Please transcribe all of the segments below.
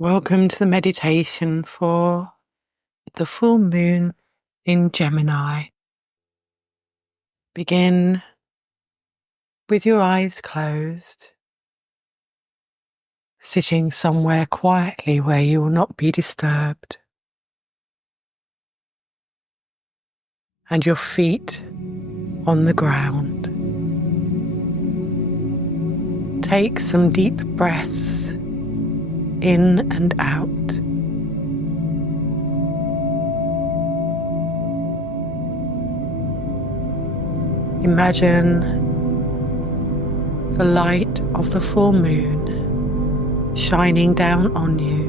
Welcome to the meditation for the full moon in Gemini. Begin with your eyes closed, sitting somewhere quietly where you will not be disturbed, and your feet on the ground. Take some deep breaths in and out. Imagine the light of the full moon shining down on you.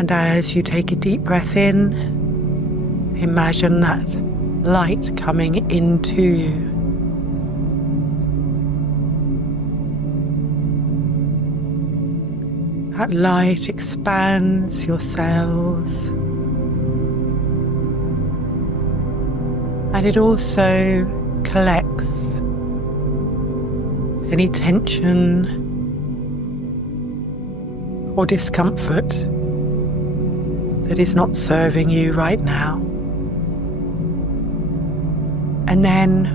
And as you take a deep breath in, imagine that light coming into you. That light expands your cells, and it also collects any tension or discomfort that is not serving you right now. And then,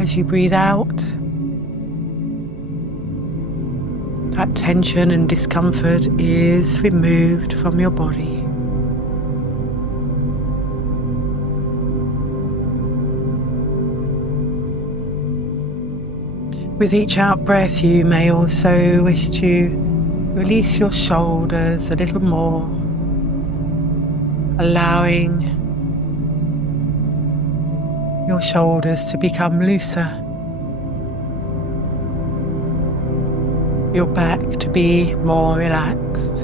as you breathe out, that tension and discomfort is removed from your body. With each out breath, you may also wish to release your shoulders a little more, allowing your shoulders to become looser, your back to be more relaxed,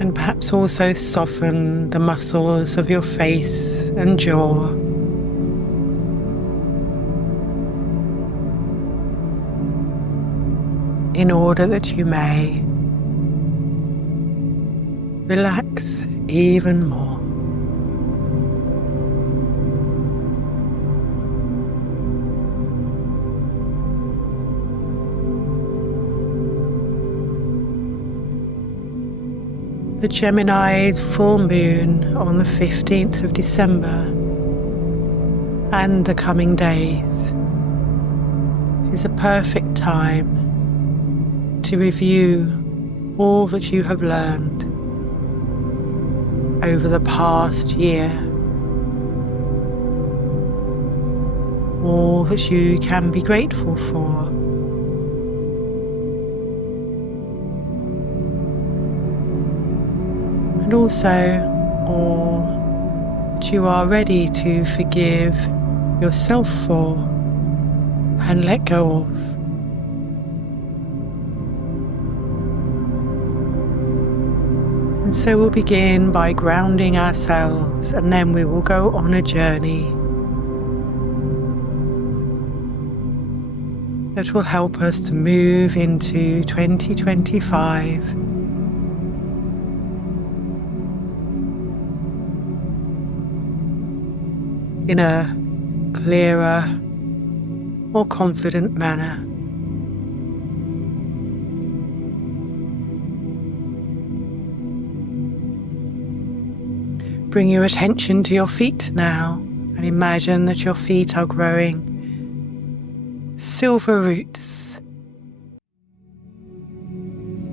and perhaps also soften the muscles of your face and jaw. In order that you may relax even more. The Gemini's full moon on the 15th of December and the coming days is a perfect time to review all that you have learned over the past year, all that you can be grateful for, and also all that you are ready to forgive yourself for and let go of. And so we'll begin by grounding ourselves, and then we will go on a journey that will help us to move into 2025 in a clearer, more confident manner. Bring your attention to your feet now, and imagine that your feet are growing silver roots.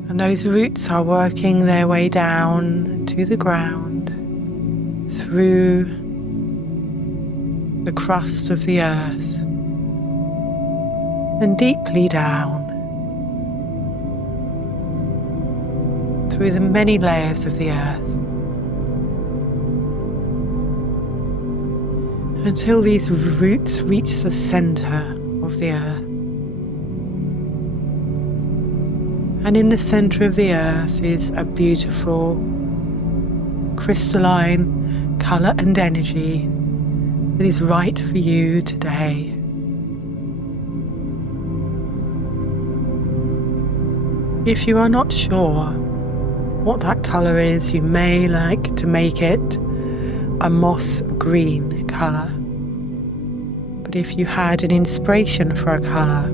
And those roots are working their way down to the ground, through the crust of the earth, and deeply down, through the many layers of the earth, until these roots reach the center of the earth. And in the center of the earth is a beautiful crystalline color and energy that is right for you today. If you are not sure what that color is, you may like to make it a moss green color. But if you had an inspiration for a colour,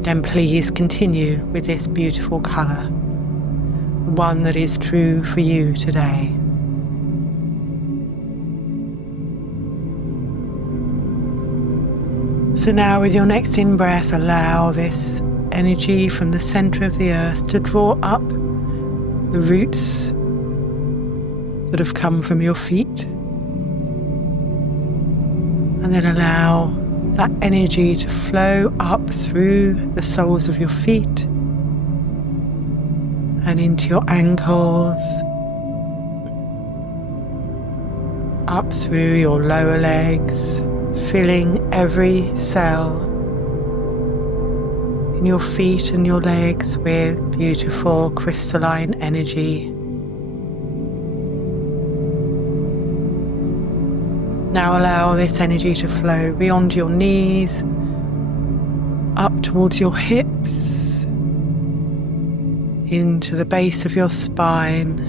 then please continue with this beautiful colour, one that is true for you today. So now with your next in-breath, allow this energy from the centre of the earth to draw up the roots that have come from your feet. And then allow that energy to flow up through the soles of your feet and into your ankles, up through your lower legs, filling every cell in your feet and your legs with beautiful crystalline energy. Now allow this energy to flow beyond your knees, up towards your hips, into the base of your spine,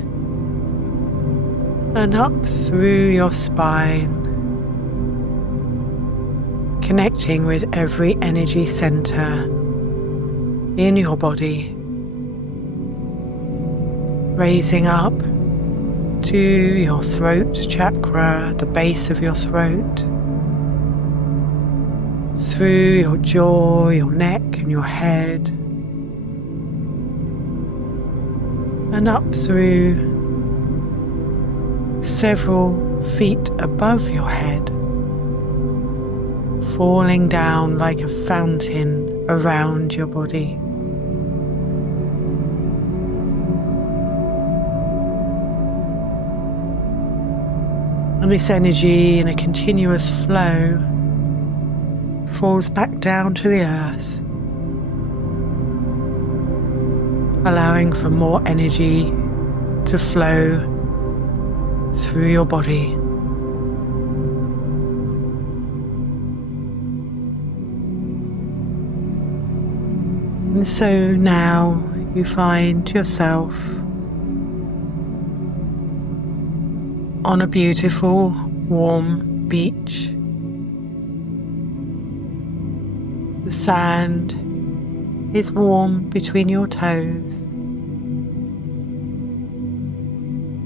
and up through your spine, connecting with every energy center in your body, raising up to your throat chakra, the base of your throat, through your jaw, your neck and your head, and up through several feet above your head, falling down like a fountain around your body. And this energy in a continuous flow falls back down to the earth, allowing for more energy to flow through your body. And so now you find yourself on a beautiful, warm beach. The sand is warm between your toes.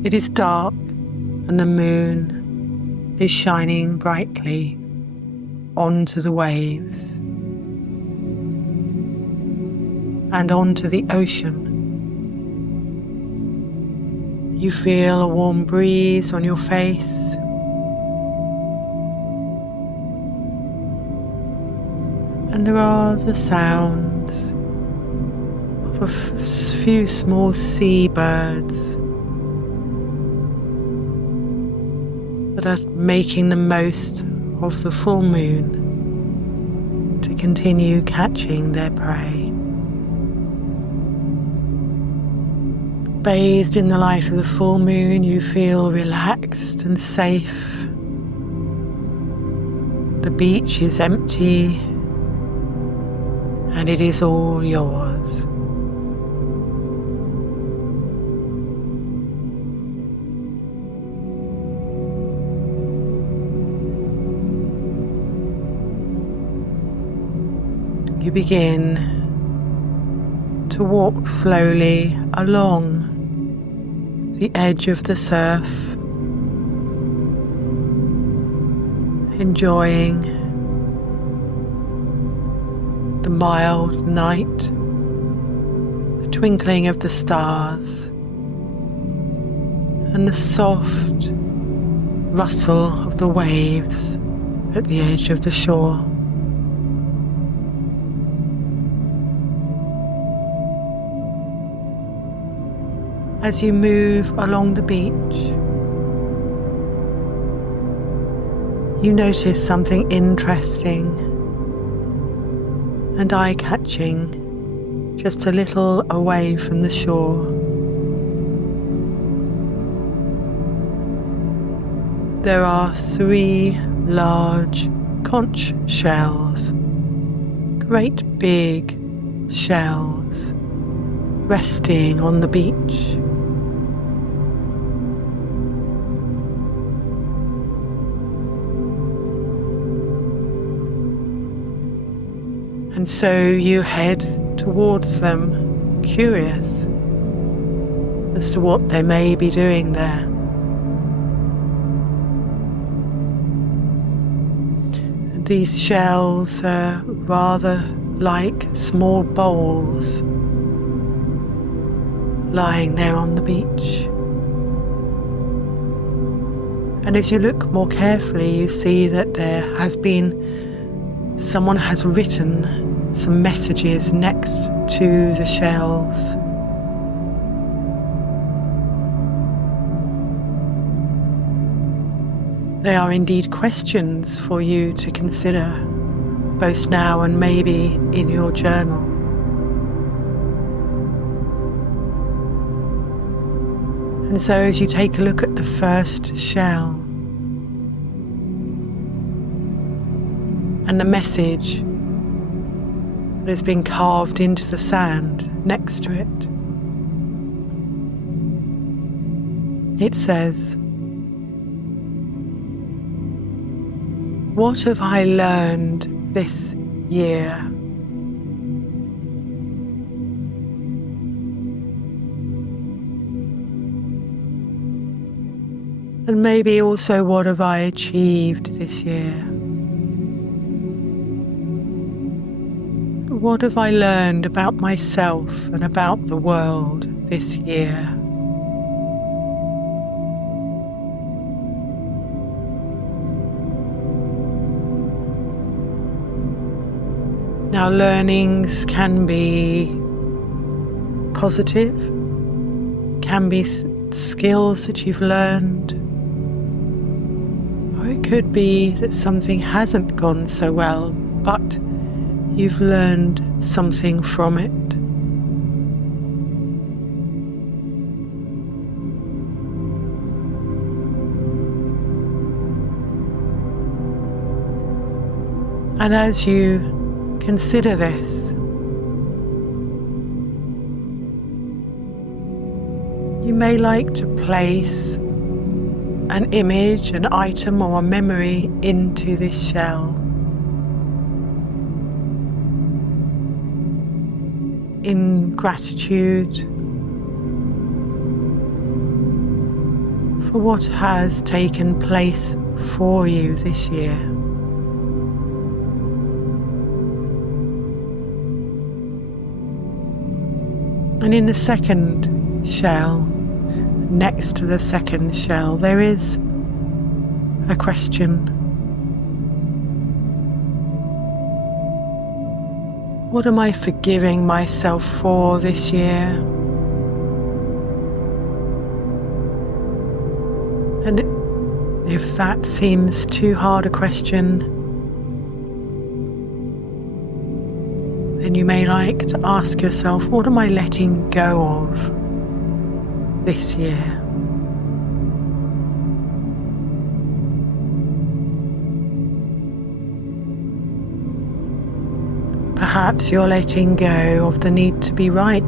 It is dark and the moon is shining brightly onto the waves and onto the ocean. You feel a warm breeze on your face, and there are the sounds of a few small seabirds that are making the most of the full moon to continue catching their prey. Bathed in the light of the full moon, you feel relaxed and safe. The beach is empty and it is all yours. You begin to walk slowly along the edge of the surf, enjoying the mild night, the twinkling of the stars, and the soft rustle of the waves at the edge of the shore. As you move along the beach, you notice something interesting and eye-catching just a little away from the shore. There are 3 large conch shells, great big shells, resting on the beach. And so you head towards them, curious as to what they may be doing there. And these shells are rather like small bowls lying there on the beach. And as you look more carefully, you see that someone has written some messages next to the shells. They are indeed questions for you to consider, both now and maybe in your journal. And so as you take a look at the first shell and the message that has been carved into the sand next to it, it says, "What have I learned this year?" And maybe also, what have I achieved this year? What have I learned about myself and about the world this year? Now, learnings can be positive, can be skills that you've learned, or it could be that something hasn't gone so well, but you've learned something from it. And as you consider this, you may like to place an image, an item, or a memory into this shell in gratitude for what has taken place for you this year. And in the second shell, next to the second shell, there is a question. What am I forgiving myself for this year? And if that seems too hard a question, then you may like to ask yourself, what am I letting go of this year? Perhaps you're letting go of the need to be right.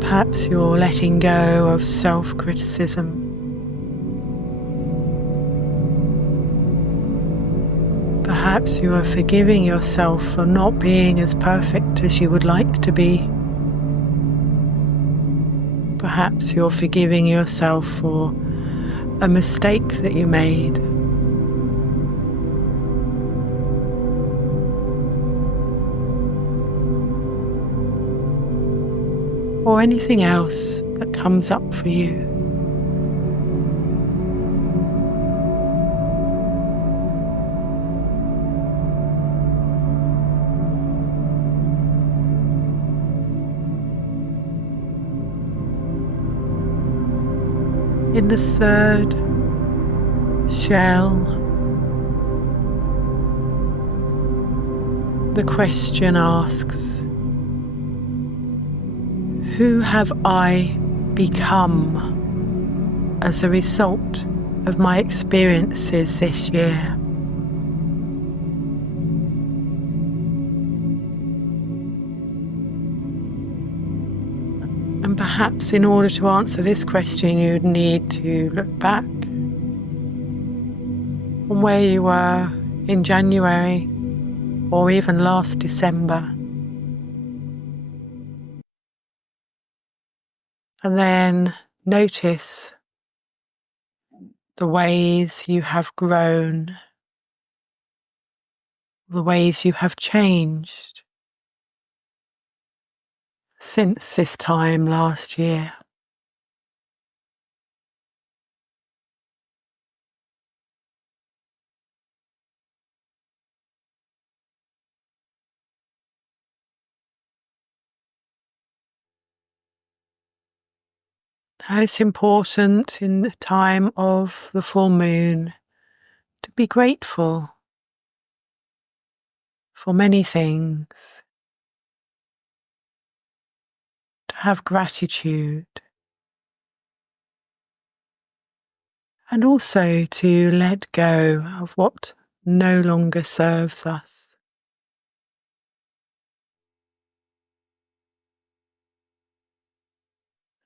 Perhaps you're letting go of self-criticism. Perhaps you are forgiving yourself for not being as perfect as you would like to be. Perhaps you're forgiving yourself for a mistake that you made. Or anything else that comes up for you. In the third shell, the question asks, who have I become as a result of my experiences this year? And perhaps in order to answer this question, you'd need to look back. from where you were in January or even last December. And then notice the ways you have grown, the ways you have changed since this time last year. Now it's important in the time of the full moon to be grateful for many things, to have gratitude, and also to let go of what no longer serves us.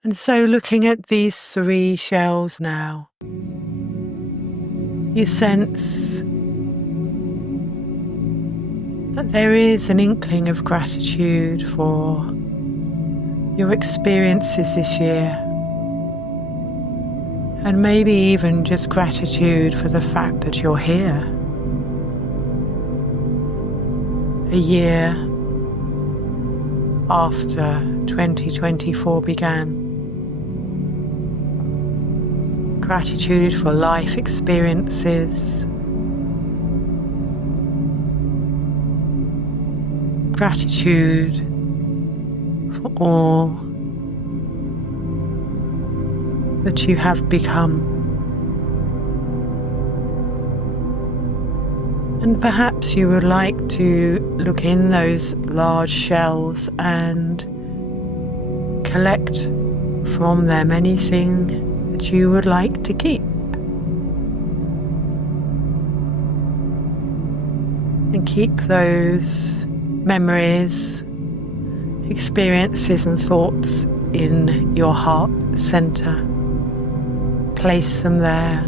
And so looking at these 3 shells now, you sense that there is an inkling of gratitude for your experiences this year, and maybe even just gratitude for the fact that you're here. A year after 2024 began. Gratitude for life experiences. Gratitude for all that you have become. And perhaps you would like to look in those large shells and collect from them anything that you would like to keep. And keep those memories, experiences and thoughts in your heart center. Place them there.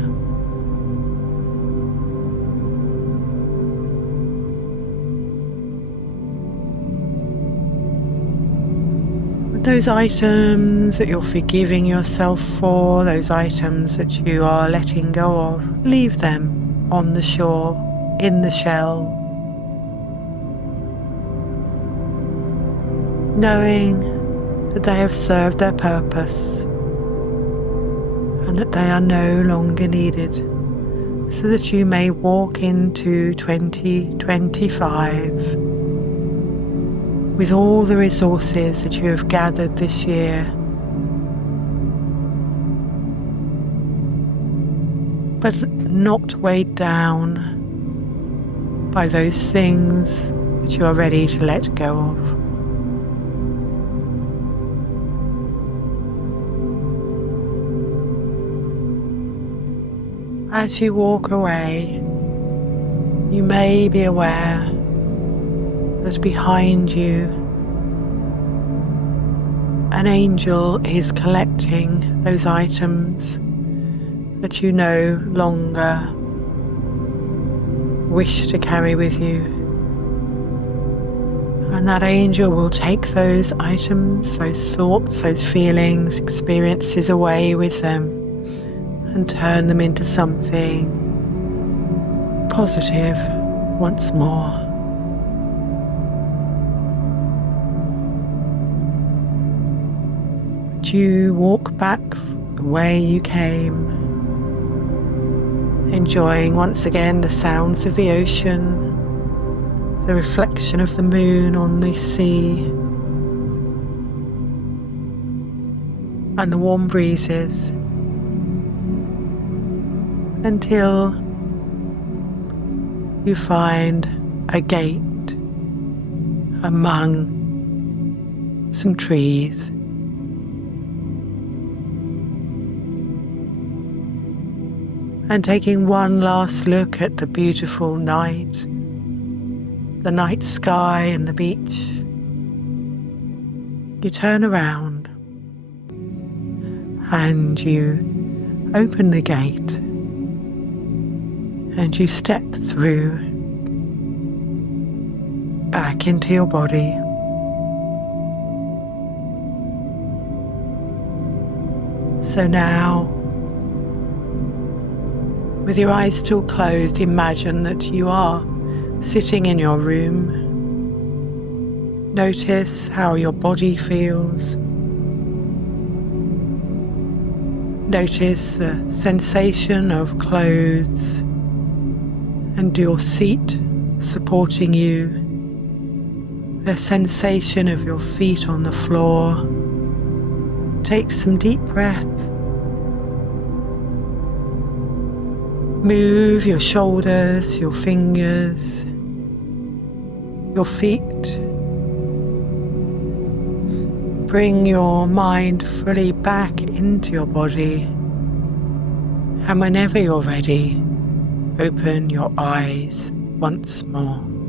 Those items that you're forgiving yourself for, those items that you are letting go of, leave them on the shore, in the shell, knowing that they have served their purpose and that they are no longer needed, so that you may walk into 2025 with all the resources that you have gathered this year, but not weighed down by those things that you are ready to let go of. As you walk away, you may be aware that behind you, an angel is collecting those items that you no longer wish to carry with you. And that angel will take those items, those thoughts, those feelings, experiences away with them and turn them into something positive once more. You walk back the way you came, enjoying once again the sounds of the ocean, the reflection of the moon on the sea, and the warm breezes, until you find a gate among some trees. And taking one last look at the beautiful night, the night sky and the beach, you turn around and you open the gate and you step through back into your body. So now, with your eyes still closed, imagine that you are sitting in your room. Notice how your body feels. Notice the sensation of clothes and your seat supporting you. The sensation of your feet on the floor. Take some deep breaths. Move your shoulders, your fingers, your feet. Bring your mind fully back into your body. And whenever you're ready, open your eyes once more.